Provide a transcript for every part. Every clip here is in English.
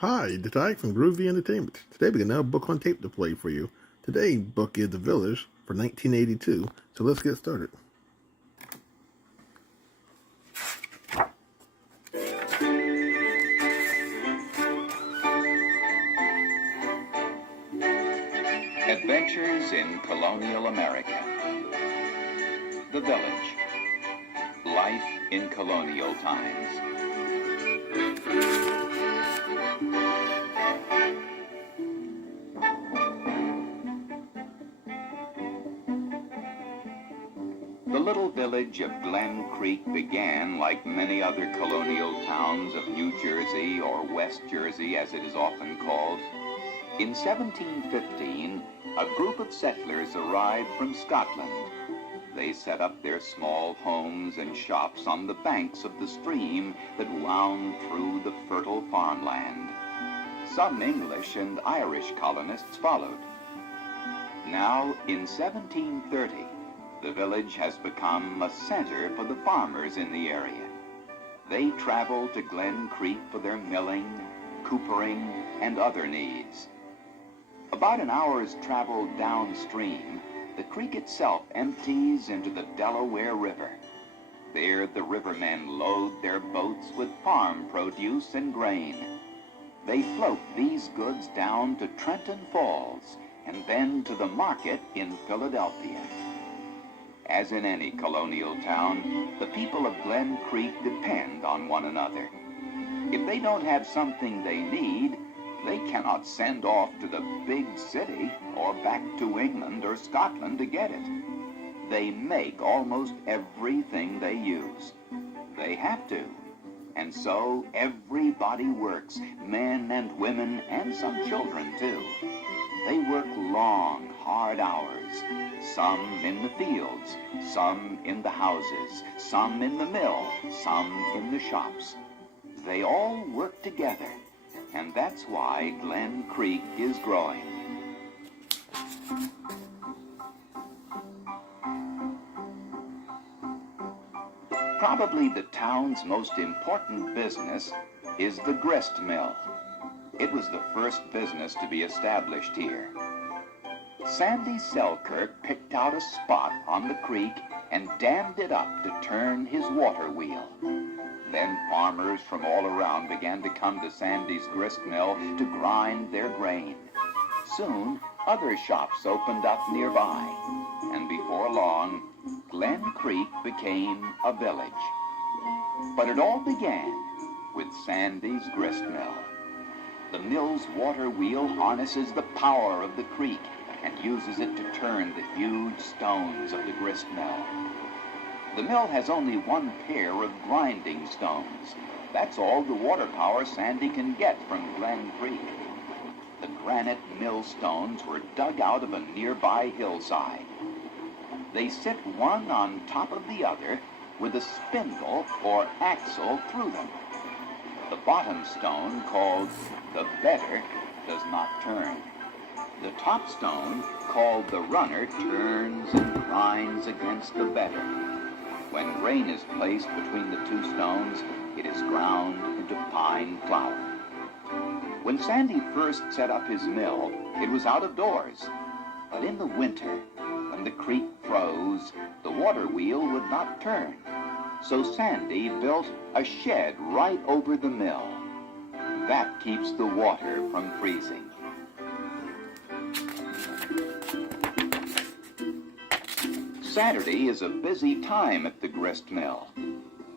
Hi, the Tyke from Groovy Entertainment. Today we got another book on tape to play for you. Today's book is The Village for 1982, so let's get started. Adventures in Colonial America. The Village. Life in colonial times. The little village of Glen Creek began like many other colonial towns of New Jersey, or West Jersey as it is often called. In 1715, a group of settlers arrived from Scotland. They set up their small homes and shops on the banks of the stream that wound through the fertile farmland. Some English and Irish colonists followed. Now, in 1730, the village has become a center for the farmers in the area. They travel to Glen Creek for their milling, coopering, and other needs. About an hour's travel downstream, the creek itself empties into the Delaware River. There the rivermen load their boats with farm produce and grain. They float these goods down to Trenton Falls and then to the market in Philadelphia. As in any colonial town, the people of Glen Creek depend on one another. If they don't have something they need, they cannot send off to the big city or back to England or Scotland to get it. They make almost everything they use. They have to. And so everybody works, men and women and some children too. They work long, hard hours, some in the fields, some in the houses, some in the mill, some in the shops. They all work together, and that's why Glen Creek is growing. Probably the town's most important business is the grist mill. It was the first business to be established here. Sandy Selkirk picked out a spot on the creek and dammed it up to turn his water wheel. Then farmers from all around began to come to Sandy's grist mill to grind their grain. Soon, other shops opened up nearby, and before long, Glen Creek became a village. But it all began with Sandy's grist mill. The mill's water wheel harnesses the power of the creek and uses it to turn the huge stones of the grist mill. The mill has only one pair of grinding stones. That's all the water power Sandy can get from Glen Creek. The granite mill stones were dug out of a nearby hillside. They sit one on top of the other with a spindle or axle through them. The bottom stone, called the bedder, does not turn. The top stone, called the runner, turns and grinds against the bedder. When grain is placed between the two stones, it is ground into fine flour. When Sandy first set up his mill, it was out of doors. But in the winter, when the creek froze, the water wheel would not turn. So Sandy built a shed right over the mill. That keeps the water from freezing. Saturday is a busy time at the grist mill.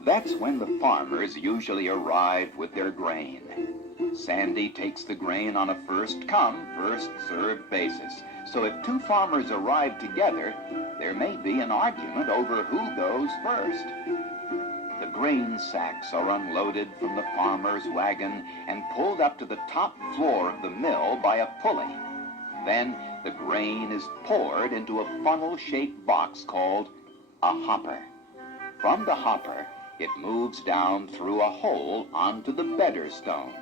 That's when the farmers usually arrive with their grain. Sandy takes the grain on a first-come, first-served basis. So if two farmers arrive together, there may be an argument over who goes first. The grain sacks are unloaded from the farmer's wagon and pulled up to the top floor of the mill by a pulley. Then the grain is poured into a funnel-shaped box called a hopper. From the hopper, it moves down through a hole onto the bedder stone.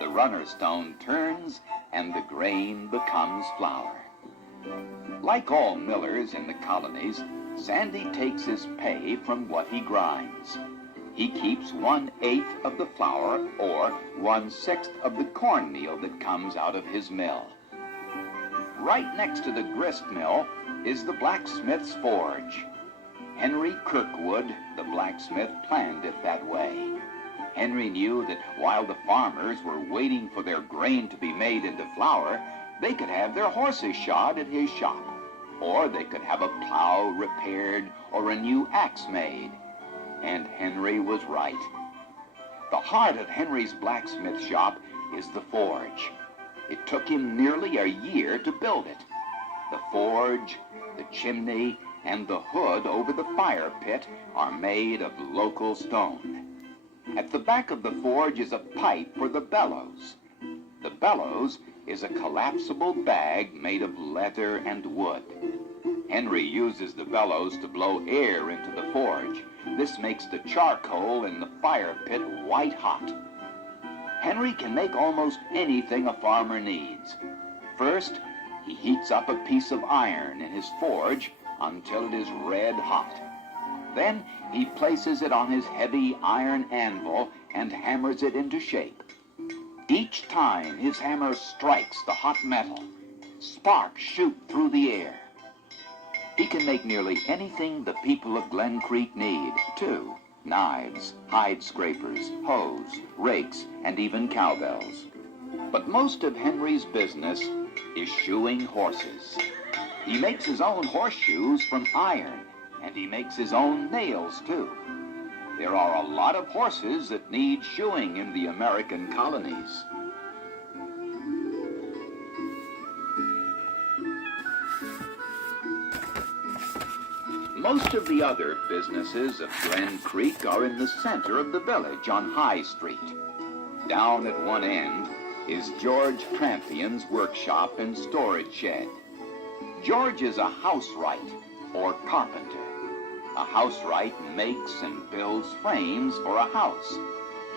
The runner stone turns and the grain becomes flour. Like all millers in the colonies, Sandy takes his pay from what he grinds. He keeps 1/8 of the flour or 1/6 of the cornmeal that comes out of his mill. Right next to the grist mill is the blacksmith's forge. Henry Kirkwood, the blacksmith, planned it that way. Henry knew that while the farmers were waiting for their grain to be made into flour, they could have their horses shod at his shop, or they could have a plow repaired or a new axe made. And Henry was right. The heart of Henry's blacksmith shop is the forge. It took him nearly a year to build it. The forge, the chimney, and the hood over the fire pit are made of local stone. At the back of the forge is a pipe for the bellows. The bellows is a collapsible bag made of leather and wood. Henry uses the bellows to blow air into the forge. This makes the charcoal in the fire pit white hot. Henry can make almost anything a farmer needs. First, he heats up a piece of iron in his forge until it is red hot. Then he places it on his heavy iron anvil and hammers it into shape. Each time his hammer strikes the hot metal, sparks shoot through the air. He can make nearly anything the people of Glen Creek need, too. Knives, hide scrapers, hoes, rakes, and even cowbells. But most of Henry's business is shoeing horses. He makes his own horseshoes from iron, and he makes his own nails, too. There are a lot of horses that need shoeing in the American colonies. Most of the other businesses of Glen Creek are in the center of the village on High Street. Down at one end is George Trampion's workshop and storage shed. George is a housewright, or carpenter. A housewright makes and builds frames for a house.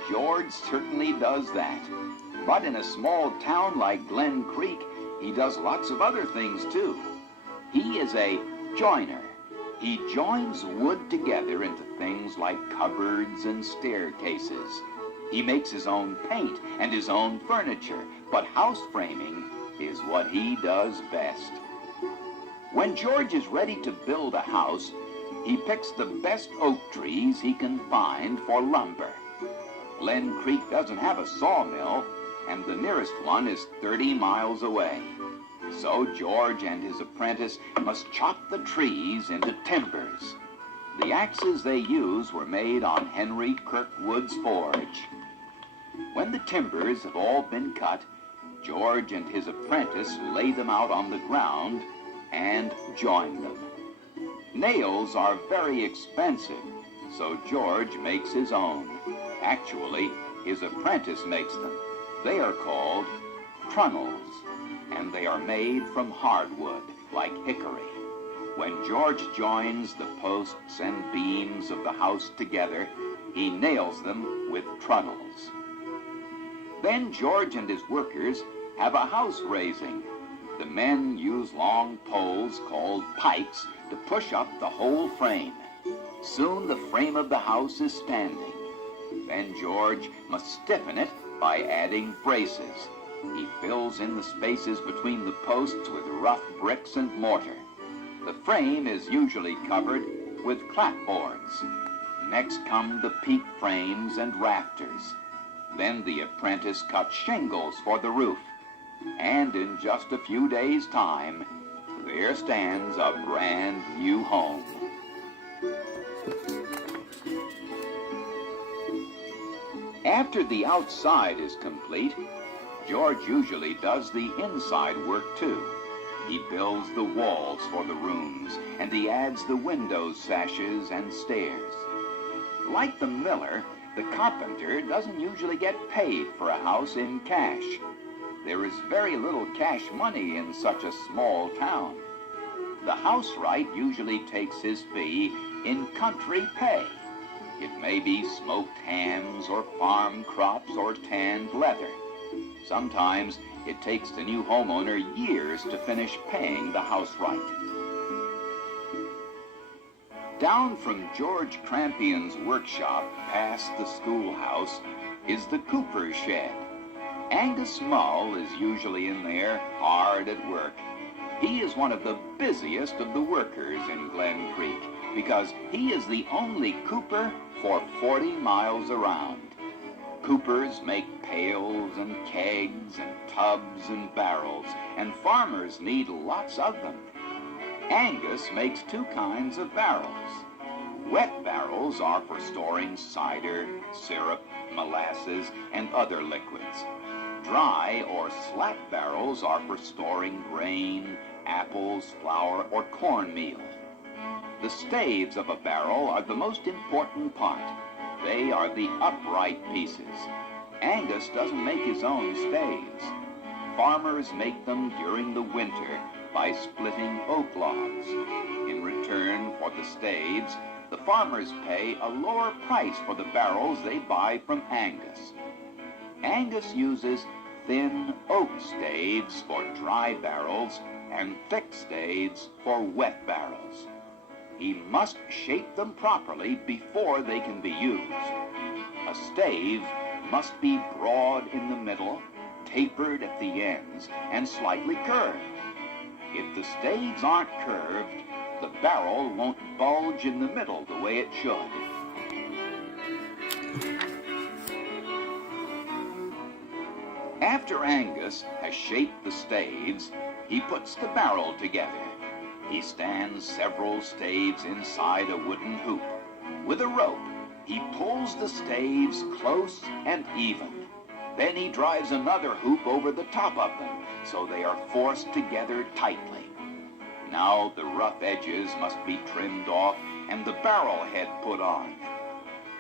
George certainly does that. But in a small town like Glen Creek, he does lots of other things too. He is a joiner. He joins wood together into things like cupboards and staircases. He makes his own paint and his own furniture, but house framing is what he does best. When George is ready to build a house, he picks the best oak trees he can find for lumber. Glen Creek doesn't have a sawmill, and the nearest one is 30 miles away. So George and his apprentice must chop the trees into timbers. The axes they use were made on Henry Kirkwood's forge. When the timbers have all been cut, George and his apprentice lay them out on the ground and join them. Nails are very expensive, so George makes his own. Actually, his apprentice makes them. They are called trunnels, and they are made from hardwood, like hickory. When George joins the posts and beams of the house together, he nails them with trunnels. Then George and his workers have a house raising. The men use long poles called pikes to push up the whole frame. Soon the frame of the house is standing. Then George must stiffen it by adding braces. He fills in the spaces between the posts with rough bricks and mortar. The frame is usually covered with clapboards. Next come the peak frames and rafters. Then the apprentice cuts shingles for the roof. And in just a few days' time, there stands a brand new home. After the outside is complete, George usually does the inside work too. He builds the walls for the rooms, and he adds the windows, sashes, and stairs. Like the miller, the carpenter doesn't usually get paid for a house in cash. There is very little cash money in such a small town. The housewright usually takes his fee in country pay. It may be smoked hams or farm crops or tanned leather. Sometimes it takes the new homeowner years to finish paying the housewright. Down from George Crampion's workshop, past the schoolhouse, is the cooper's shed. Angus Mull is usually in there, hard at work. He is one of the busiest of the workers in Glen Creek because he is the only cooper for 40 miles around. Coopers make pails and kegs and tubs and barrels, and farmers need lots of them. Angus makes two kinds of barrels. Wet barrels are for storing cider, syrup, molasses, and other liquids. Dry or slat barrels are for storing grain, apples, flour, or cornmeal. The staves of a barrel are the most important part. They are the upright pieces. Angus doesn't make his own staves. Farmers make them during the winter by splitting oak logs. In return for the staves, the farmers pay a lower price for the barrels they buy from Angus. Angus uses thin oak staves for dry barrels and thick staves for wet barrels. He must shape them properly before they can be used. A stave must be broad in the middle, tapered at the ends, and slightly curved. If the staves aren't curved, the barrel won't bulge in the middle the way it should. After Angus has shaped the staves, he puts the barrel together. He stands several staves inside a wooden hoop. With a rope, he pulls the staves close and even. Then he drives another hoop over the top of them, so they are forced together tightly. Now the rough edges must be trimmed off and the barrel head put on.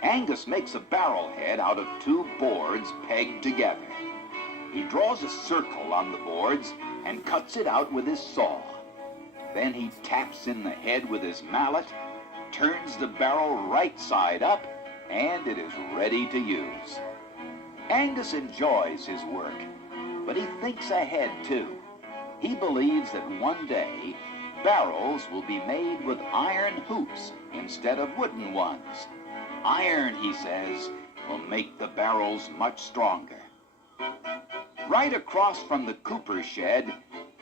Angus makes a barrel head out of two boards pegged together. He draws a circle on the boards and cuts it out with his saw. Then he taps in the head with his mallet, turns the barrel right side up, and it is ready to use. Angus enjoys his work, but he thinks ahead too. He believes that one day barrels will be made with iron hoops instead of wooden ones. Iron, he says, will make the barrels much stronger. Right across from the cooper's shed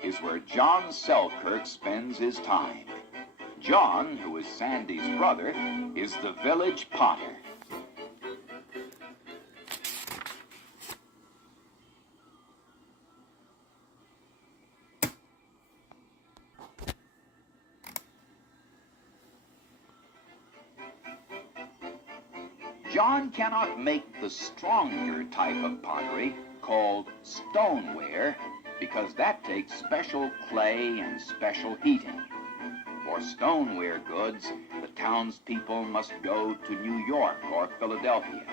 is where John Selkirk spends his time. John, who is Sandy's brother, is the village potter. John cannot make the stronger type of pottery called stoneware because that takes special clay and special heating. For stoneware goods, the townspeople must go to New York or Philadelphia.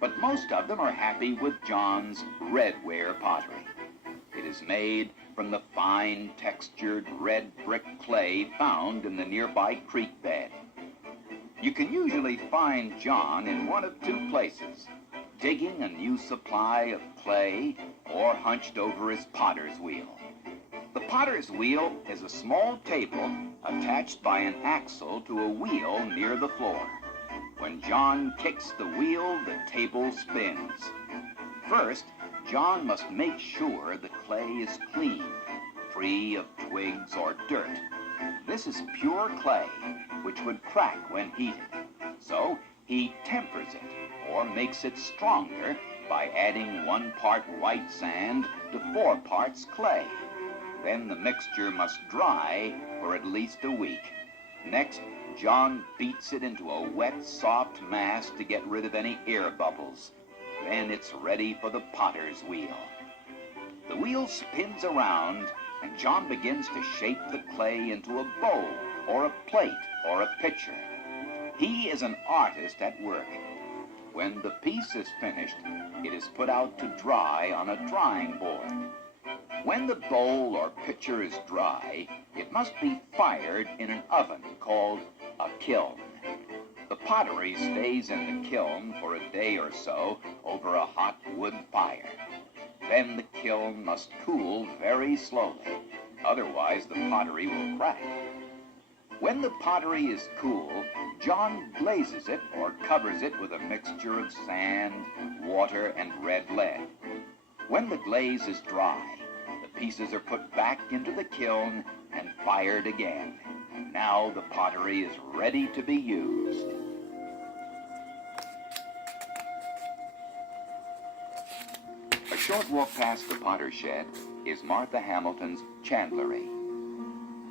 But most of them are happy with John's redware pottery. It is made from the fine textured red brick clay found in the nearby creek bed. You can usually find John in one of two places, digging a new supply of clay or hunched over his potter's wheel. The potter's wheel is a small table attached by an axle to a wheel near the floor. When John kicks the wheel, the table spins. First, John must make sure the clay is clean, free of twigs or dirt. This is pure clay, which would crack when heated. So he tempers it, or makes it stronger by adding 1 part white sand to 4 parts clay. Then the mixture must dry for at least a week. Next, John beats it into a wet, soft mass to get rid of any air bubbles. Then it's ready for the potter's wheel. The wheel spins around, and John begins to shape the clay into a bowl, or a plate, or a pitcher. He is an artist at work. When the piece is finished, it is put out to dry on a drying board. When the bowl or pitcher is dry, it must be fired in an oven called a kiln. The pottery stays in the kiln for a day or so over a hot wood fire. Then the kiln must cool very slowly, otherwise the pottery will crack. When the pottery is cool, John glazes it or covers it with a mixture of sand, water, and red lead. When the glaze is dry, the pieces are put back into the kiln and fired again. Now the pottery is ready to be used. A short walk past the potter's shed is Martha Hamilton's chandlery.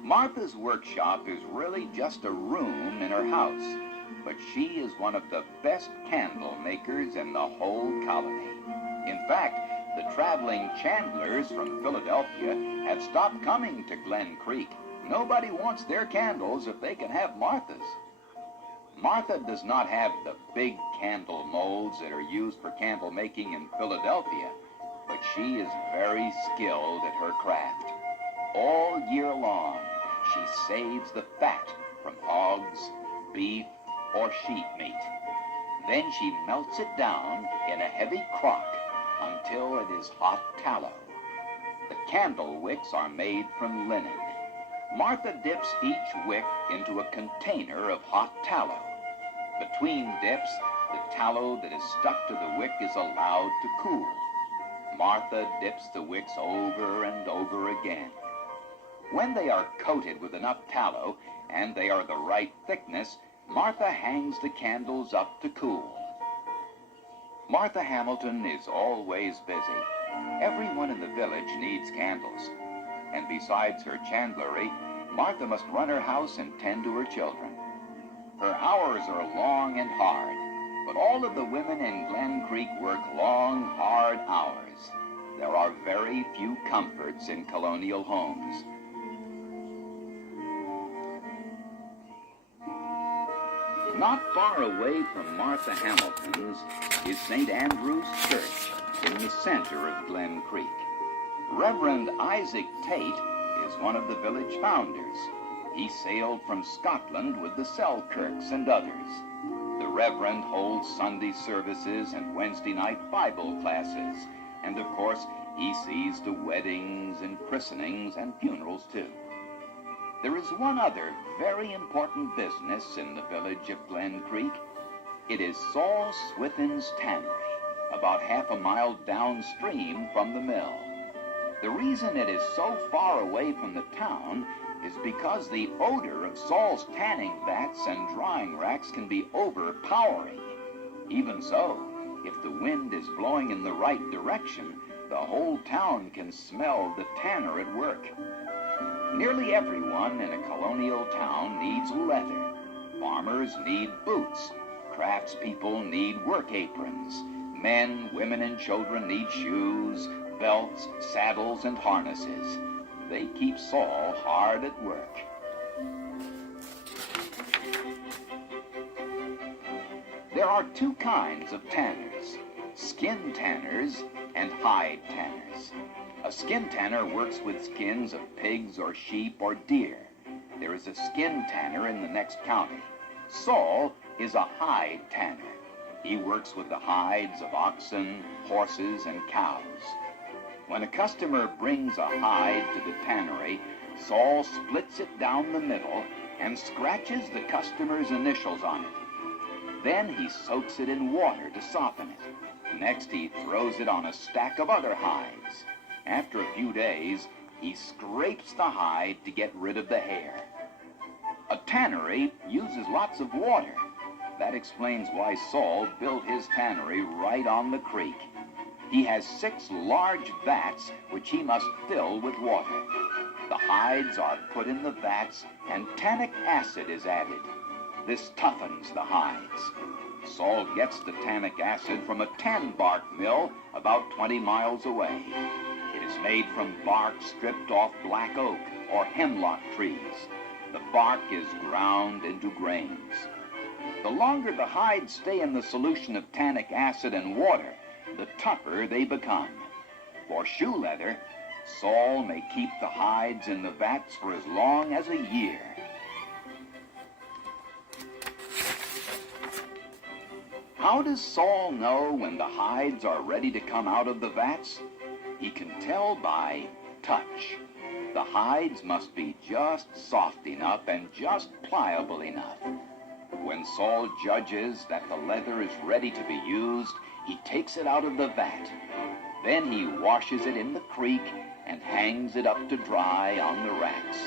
Martha's workshop is really just a room in her house, but she is one of the best candle makers in the whole colony. In fact, the traveling chandlers from Philadelphia have stopped coming to Glen Creek. Nobody wants their candles if they can have Martha's. Martha does not have the big candle molds that are used for candle making in Philadelphia, but she is very skilled at her craft. All year long, she saves the fat from hogs, beef, or sheep meat. Then she melts it down in a heavy crock until it is hot tallow. The candle wicks are made from linen. Martha dips each wick into a container of hot tallow. Between dips, the tallow that is stuck to the wick is allowed to cool. Martha dips the wicks over and over again. When they are coated with enough tallow and they are the right thickness, Martha hangs the candles up to cool. Martha Hamilton is always busy. Everyone in the village needs candles. And besides her chandlery, Martha must run her house and tend to her children. Her hours are long and hard, but all of the women in Glen Creek work long, hard hours. There are very few comforts in colonial homes. Not far away from Martha Hamilton's is St. Andrew's Church in the center of Glen Creek. Reverend Isaac Tate is one of the village founders. He sailed from Scotland with the Selkirks and others. The Reverend holds Sunday services and Wednesday night Bible classes. And of course, he sees to weddings and christenings and funerals too. There is one other very important business in the village of Glen Creek. It is Saul Swithin's tannery, about half a mile downstream from the mill. The reason it is so far away from the town is because the odor of Saul's tanning vats and drying racks can be overpowering. Even so, if the wind is blowing in the right direction, the whole town can smell the tanner at work. Nearly everyone in a colonial town needs leather. Farmers need boots. Craftspeople need work aprons. Men, women, and children need shoes, belts, saddles, and harnesses. They keep Saul hard at work. There are two kinds of tanners, skin tanners and hide tanners. A skin tanner works with skins of pigs or sheep or deer. There is a skin tanner in the next county. Saul is a hide tanner. He works with the hides of oxen, horses, and cows. When a customer brings a hide to the tannery, Saul splits it down the middle and scratches the customer's initials on it. Then he soaks it in water to soften it. Next, he throws it on a stack of other hides. After a few days, he scrapes the hide to get rid of the hair. A tannery uses lots of water. That explains why Saul built his tannery right on the creek. He has 6 large vats which he must fill with water. The hides are put in the vats and tannic acid is added. This toughens the hides. Saul gets the tannic acid from a tan bark mill about 20 miles away. It is made from bark stripped off black oak or hemlock trees. The bark is ground into grains. The longer the hides stay in the solution of tannic acid and water, the tougher they become. For shoe leather, Saul may keep the hides in the vats for as long as a year. How does Saul know when the hides are ready to come out of the vats? He can tell by touch. The hides must be just soft enough and just pliable enough. When Saul judges that the leather is ready to be used, he takes it out of the vat. Then he washes it in the creek and hangs it up to dry on the racks.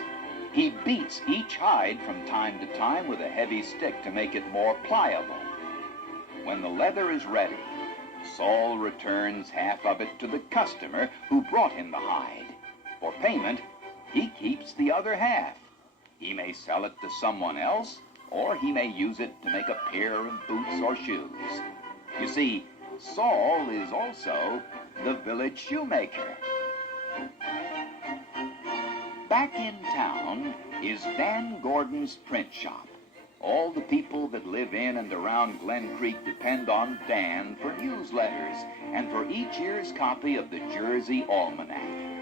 He beats each hide from time to time with a heavy stick to make it more pliable. When the leather is ready, Saul returns half of it to the customer who brought him the hide. For payment, he keeps the other half. He may sell it to someone else, or he may use it to make a pair of boots or shoes. You see, Saul is also the village shoemaker. Back in town is Dan Gordon's print shop. All the people that live in and around Glen Creek depend on Dan for newsletters and for each year's copy of the Jersey Almanac.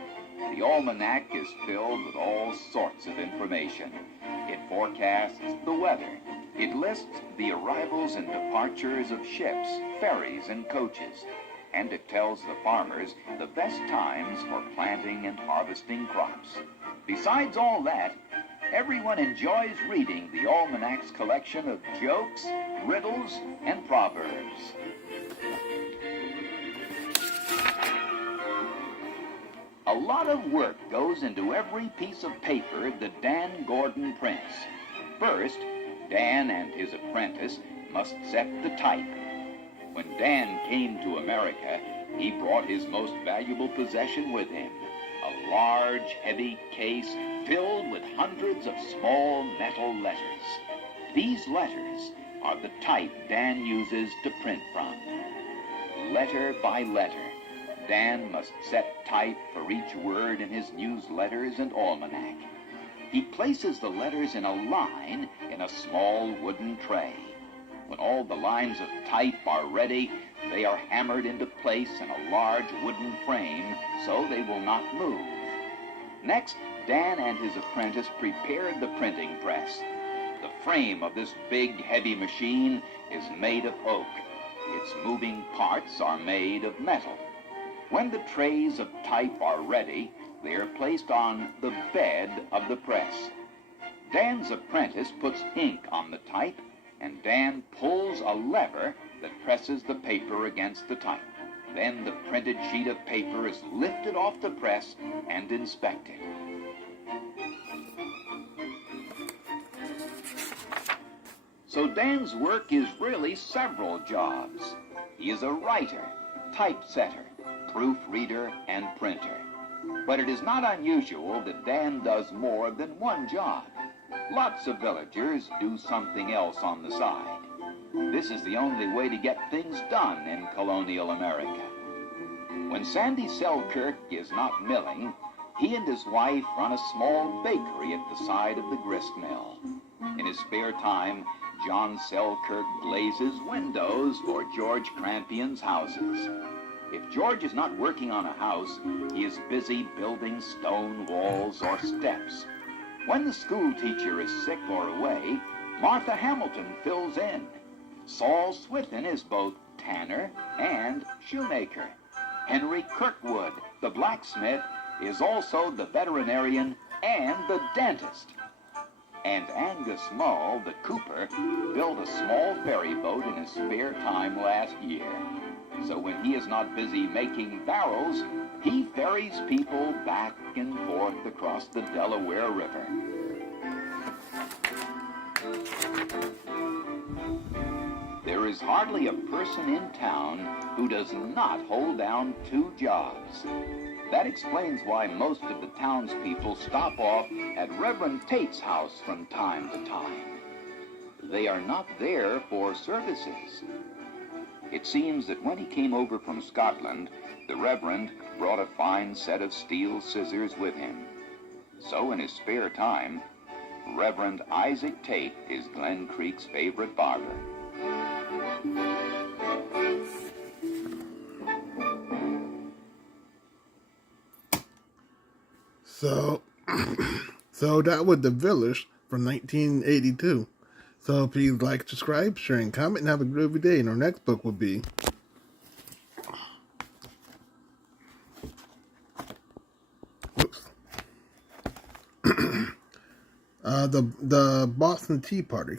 The almanac is filled with all sorts of information. It forecasts the weather. It lists the arrivals and departures of ships, ferries, and coaches. And it tells the farmers the best times for planting and harvesting crops. Besides all that, everyone enjoys reading the almanac's collection of jokes, riddles, and proverbs. A lot of work goes into every piece of paper that Dan Gordon prints. First, Dan and his apprentice must set the type. When Dan came to America, he brought his most valuable possession with him, a large, heavy case filled with hundreds of small metal letters. These letters are the type Dan uses to print from. Letter by letter, Dan must set type for each word in his newsletters and almanac. He places the letters in a line in a small wooden tray. When all the lines of type are ready, they are hammered into place in a large wooden frame so they will not move. Next, Dan and his apprentice prepared the printing press. The frame of this big, heavy machine is made of oak. Its moving parts are made of metal. When the trays of type are ready, they are placed on the bed of the press. Dan's apprentice puts ink on the type, and Dan pulls a lever that presses the paper against the type. Then the printed sheet of paper is lifted off the press and inspected. So Dan's work is really several jobs. He is a writer, typesetter, proofreader, and printer. But it is not unusual that Dan does more than one job. Lots of villagers do something else on the side. This is the only way to get things done in colonial America. When Sandy Selkirk is not milling, he and his wife run a small bakery at the side of the grist mill. In his spare time, John Selkirk glazes windows for George Crampion's houses. If George is not working on a house, he is busy building stone walls or steps. When the school teacher is sick or away, Martha Hamilton fills in. Saul Swithin is both tanner and shoemaker. Henry Kirkwood, the blacksmith, is also the veterinarian and the dentist. And Angus Mull, the cooper, built a small ferry boat in his spare time last year. So when he is not busy making barrels, he ferries people back and forth across the Delaware River. There is hardly a person in town who does not hold down two jobs. That explains why most of the townspeople stop off at Reverend Tate's house from time to time. They are not there for services. It seems that when he came over from Scotland, the Reverend brought a fine set of steel scissors with him. So in his spare time, Reverend Isaac Tate is Glen Creek's favorite barber. So that was The Village from 1982. So please like, subscribe, share, and comment, and have a groovy day. And our next book will be the Boston Tea Party.